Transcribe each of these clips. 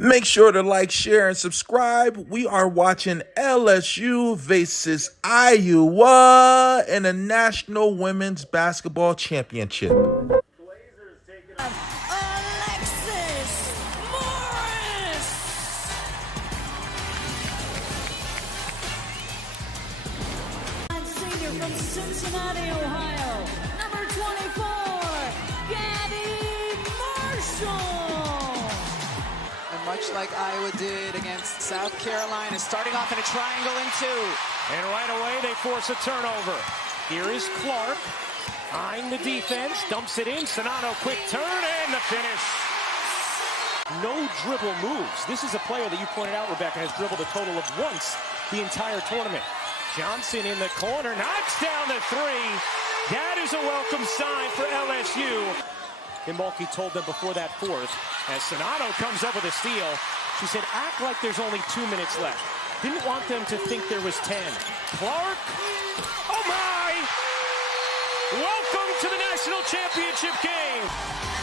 Make sure to like, share, and subscribe. We are watching LSU versus Iowa in the National Women's Basketball Championship. From Cincinnati, Ohio, number 24, Gabby Marshall. And much like Iowa did against South Carolina, starting off in a triangle in two. And right away, they force a turnover. Here is Clark, eyeing the defense, dumps it in. Sonano, quick turn, and the finish. No dribble moves. This is a player that you pointed out, Rebecca, has dribbled a total of once the entire tournament. Johnson in the corner, knocks down the three. That is a welcome sign for LSU. Mulkey told them before that fourth, as Sonano comes up with a steal, she said, act like there's only 2 minutes left. Didn't want them to think there was 10. Clark, oh my! Welcome to the national championship game.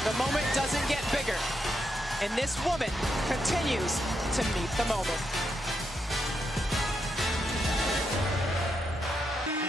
The moment doesn't get bigger, and this woman continues to meet the moment.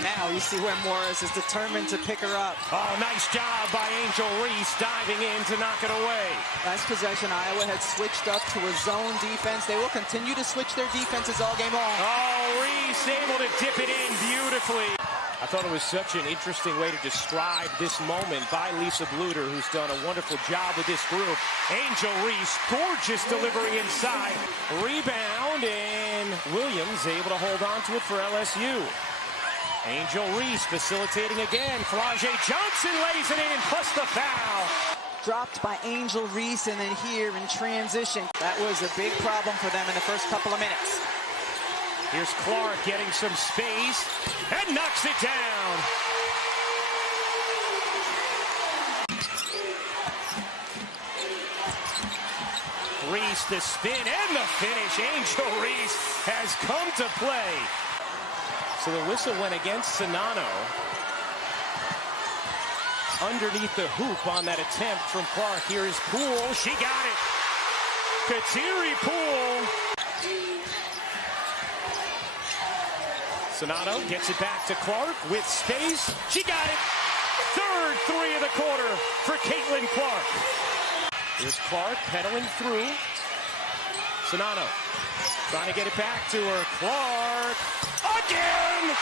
Now you see where Morris is determined to pick her up. Oh, nice job by Angel Reese diving in to knock it away. Last possession, Iowa had switched up to a zone defense. They will continue to switch their defenses all game long. Oh, Reese able to dip it in beautifully. I thought it was such an interesting way to describe this moment by Lisa Bluter, who's done a wonderful job with this group. Angel Reese, gorgeous delivery inside. Rebound, and Williams able to hold on to it for LSU. Angel Reese facilitating again. Flau'jae Johnson lays it in, plus the foul. Dropped by Angel Reese, and then here in transition. That was a big problem for them in the first couple of minutes. Here's Clark getting some space and knocks it down. Reese the spin and the finish. Angel Reese has come to play. So the whistle went against Sonano. Underneath the hoop on that attempt from Clark. Here is Poole. She got it. Kateri Poole. Sonano gets it back to Clark with space. She got it. Third three of the quarter for Caitlin Clark. Here's Clark pedaling through. Sonano trying to get it back to her. Clark again.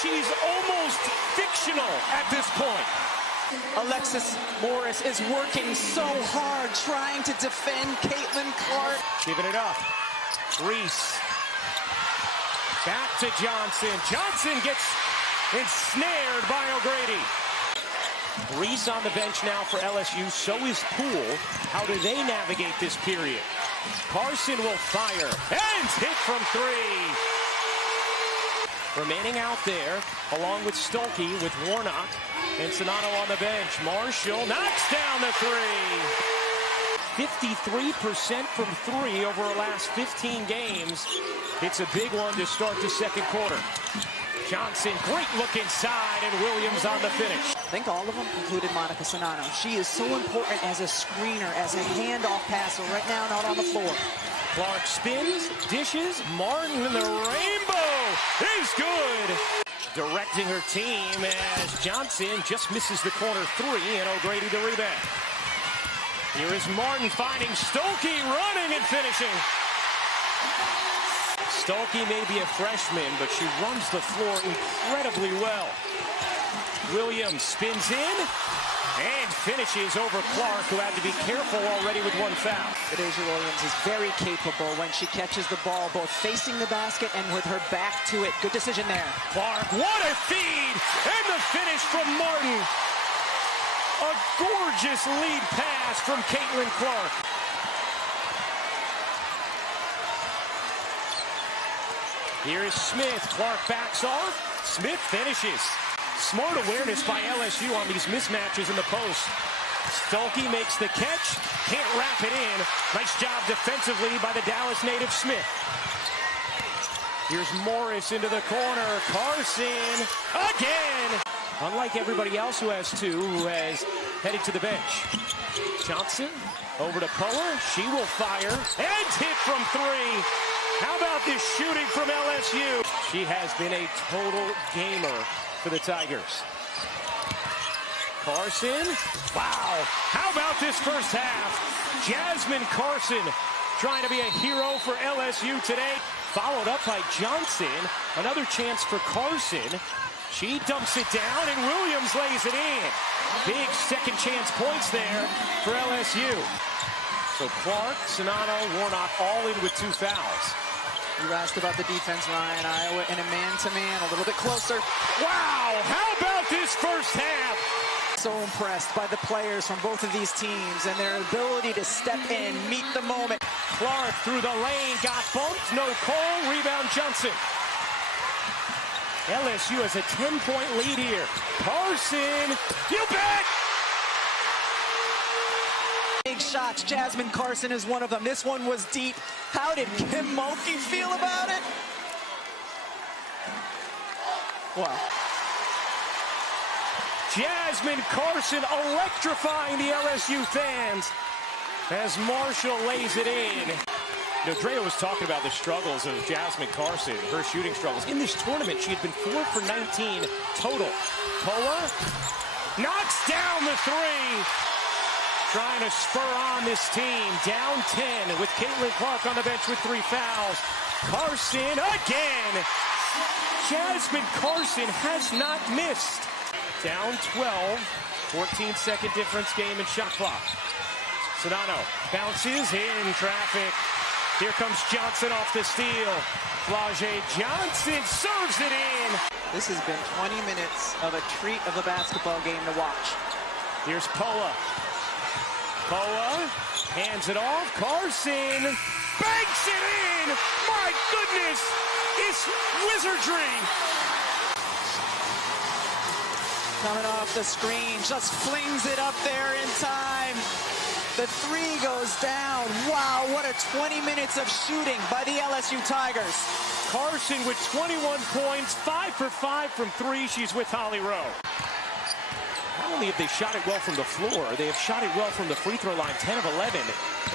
She's almost fictional at this point. Alexis Morris is working so hard trying to defend Caitlin Clark. Giving it up. Reese. Back to Johnson. Johnson gets ensnared by O'Grady. Reese on the bench now for LSU. So is Poole. How do they navigate this period? Carson will fire and hit from three. Remaining out there, along with Stolke, with Warnock and Sonano on the bench. Marshall knocks down the three. 53% from three over the last 15 games. It's a big one to start the second quarter. Johnson, great look inside, and Williams on the finish. I think all of them included Monica Sonano. She is so important as a screener, as a handoff passer. Right now, not on the floor. Clark spins, dishes, Martin in the rainbow is good. Directing her team as Johnson just misses the corner three, and O'Grady the rebound. Here is Martin finding Stolke, running and finishing. Stolke may be a freshman, but she runs the floor incredibly well. Williams spins in and finishes over Clark, who had to be careful already with one foul. Deja Williams is very capable when she catches the ball, both facing the basket and with her back to it. Good decision there. Clark, what a feed! And the finish from Martin. A gorgeous lead pass from Caitlin Clark. Here is Smith. Clark backs off. Smith finishes. Smart awareness by LSU on these mismatches in the post. Stolke makes the catch. Can't wrap it in. Nice job defensively by the Dallas native Smith. Here's Morris into the corner. Carson again. Unlike everybody else who has two, who has headed to the bench. Johnson over to Poa. She will fire and hit from three. How about this shooting from LSU? She has been a total gamer for the Tigers. Carson, wow. How about this first half? Jasmine Carson trying to be a hero for LSU today. Followed up by Johnson. Another chance for Carson. She dumps it down and Williams lays it in. Big second chance points there for LSU. So Clark, Sonano, Warnock all in with 2 fouls. You asked about the defense, Ryan. Iowa in a man-to-man, a little bit closer. Wow, how about this first half? So impressed by the players from both of these teams and their ability to step in, meet the moment. Clark through the lane, got bumped, no call, rebound Johnson. LSU has a 10-point lead here. Carson, you bet! Big shots, Jasmine Carson is one of them. This one was deep. How did Kim Mulkey feel about it? Wow. Jasmine Carson electrifying the LSU fans as Marshall lays it in. You know, Drea was talking about the struggles of Jasmine Carson, her shooting struggles. In this tournament, she had been 4 for 19 total. Poa knocks down the three. Trying to spur on this team. Down 10 with Caitlin Clark on the bench with 3 fouls. Carson again. Jasmine Carson has not missed. Down 12. 14-second difference game in shot clock. Sonano bounces in traffic. Here comes Johnson off the steal. Flau'jae Johnson serves it in. This has been 20 minutes of a treat of a basketball game to watch. Here's Poa. Poa hands it off. Carson banks it in. My goodness, it's wizardry. Coming off the screen, just flings it up there in time. The three goes down. Wow, what a 20 minutes of shooting by the LSU Tigers. Carson with 21 points, 5 for 5 from 3. She's with Holly Rowe. Not only have they shot it well from the floor, they have shot it well from the free throw line, 10 of 11.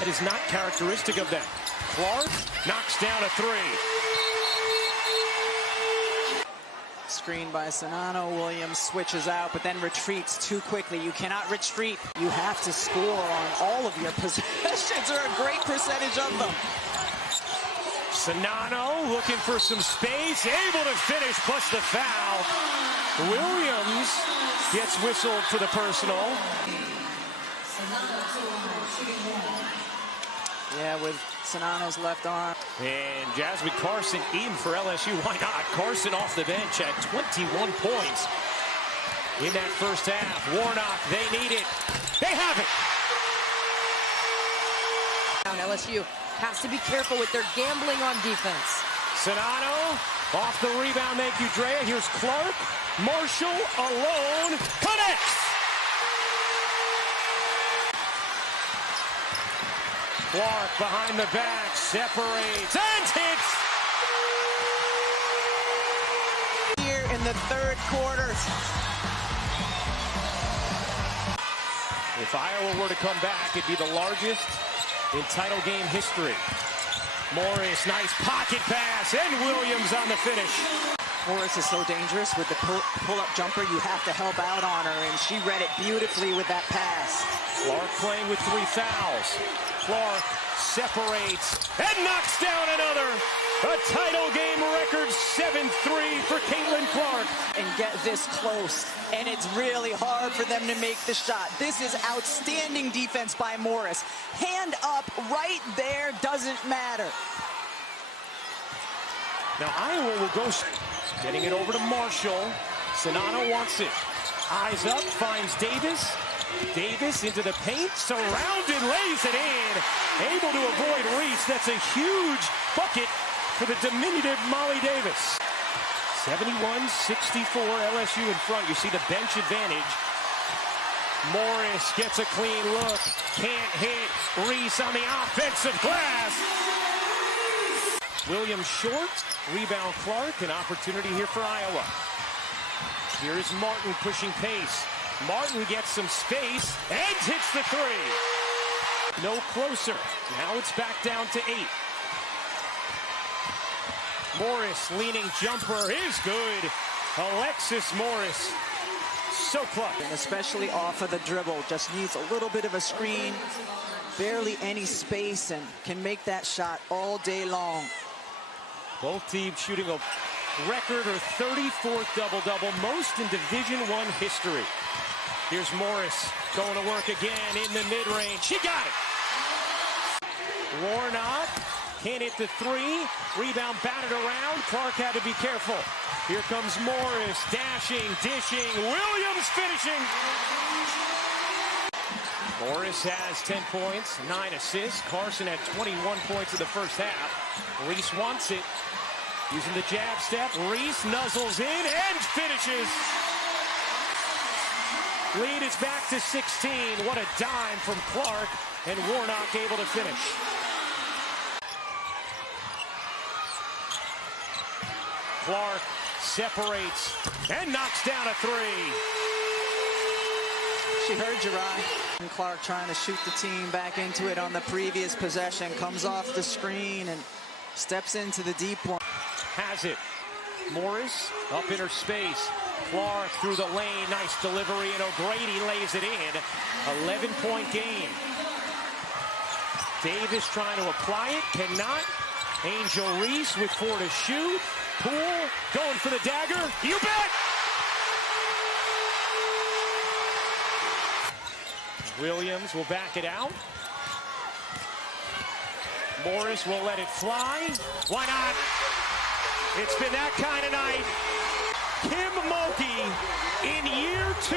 That is not characteristic of them. Clark knocks down a 3. Screen by Sonano. Williams switches out, but then retreats too quickly. You cannot retreat. You have to score on all of your possessions, or a great percentage of them. Sonano looking for some space, able to finish, plus the foul. Williams gets whistled for the personal. Yeah, with Sonano's left arm. And Jasmine Carson in for LSU. Why not? Carson off the bench at 21 points in that first half. Warnock, they need it. They have it. LSU has to be careful with their gambling on defense. Sonano off the rebound. Thank you, Drea. Here's Clark. Marshall alone. Connects. Clark behind the back, separates and hits. Here in the third quarter. If Iowa were to come back, it'd be the largest in title game history. Morris, nice pocket pass, and Williams on the finish. Morris is so dangerous with the pull-up jumper. You have to help out on her, and she read it beautifully with that pass. Clark playing with 3 fouls. Clark separates and knocks down another. A title game record 7-3 for Caitlin Clark. And get this close, and it's really hard for them to make the shot. This is outstanding defense by Morris. Hand up right there, doesn't matter. Now Iowa will go, getting it over to Marshall. Sonano wants it. Eyes up, finds Davis. Davis into the paint, surrounded, lays it in. Able to avoid Reese. That's a huge bucket for the diminutive Molly Davis. 71-64, LSU in front. You see the bench advantage. Morris gets a clean look. Can't hit. Reese on the offensive glass. Williams short. Rebound Clark. An opportunity here for Iowa. Here is Martin pushing pace. Martin gets some space and hits the three. No closer. Now it's back down to 8. Morris leaning jumper is good. Alexis Morris, so close. And especially off of the dribble, just needs a little bit of a screen, barely any space, and can make that shot all day long. Both teams shooting a record or 34th double-double, most in Division I history. Here's Morris going to work again in the mid-range. She got it. Warnock can't hit the three. Rebound batted around. Clark had to be careful. Here comes Morris, dashing, dishing. Williams finishing. Morris has 10 points, 9 assists. Carson had 21 points in the first half. Reese wants it. Using the jab step. Reese nuzzles in and finishes. Lead is back to 16. What a dime from Clark, and Warnock able to finish. Clark separates and knocks down a three. She heard you, Ryan. And Clark trying to shoot the team back into it on the previous possession. Comes off the screen and steps into the deep one. Has it. Morris up in her space. Clark through the lane. Nice delivery, and O'Grady lays it in. 11-point game. Davis trying to apply it. Cannot. Angel Reese with 4 to shoot. Poole going for the dagger. You bet! Williams will back it out. Morris will let it fly. Why not? It's been that kind of night. Kim Mulkey, in year 2,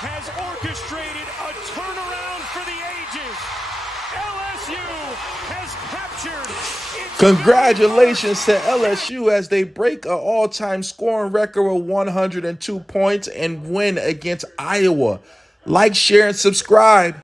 has orchestrated a turnaround for the ages. LSU has captured its... Congratulations to LSU as they break an all-time scoring record of 102 points and win against Iowa. Like, share, and subscribe.